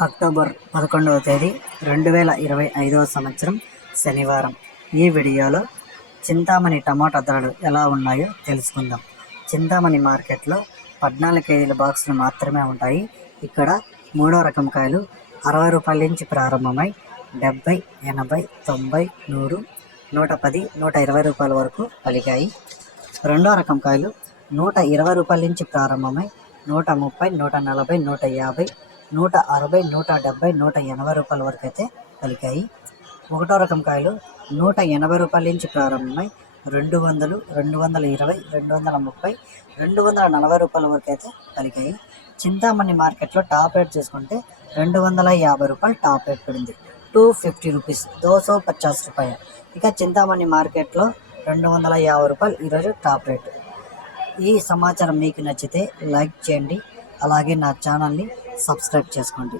October 11వ తేదీ 2025వ సంవత్సరం శనివారం. ఈ వీడియోలో చింతామణి టమాటా ధరలు ఎలా ఉన్నాయో తెలుసుకుందాం. చింతామణి మార్కెట్లో 14 కేజీల బాక్సులు మాత్రమే ఉంటాయి. ఇక్కడ మూడో రకం కాయలు 60 రూపాయల నుంచి ప్రారంభమై 70, 80, 90, 100, 110, 120 రూపాయల వరకు పలికాయి. రెండో రకం కాయలు 120 రూపాయల నుంచి ప్రారంభమై 130, 140, 150, 160, 170, 180 రూపాయల వరకు అయితే పలికాయి. ఒకటో రకం కాయలు 180 రూపాయల నుంచి ప్రారంభమై 200, 220, 230, 240 రూపాయల వరకు అయితే పలికాయి. చింతామణి మార్కెట్లో టాప్ రేట్ చూసుకుంటే 250 రూపాయలు టాప్ రేట్ పడింది. 250 రూపీస్, 250 రూపాయలు. ఇక చింతామణి మార్కెట్లో 250 రూపాయలు ఈరోజు టాప్ రేట్. ఈ సమాచారం మీకు నచ్చితే లైక్ చేయండి, అలాగే నా ఛానల్ని సబ్స్క్రైబ్ చేసుకోండి.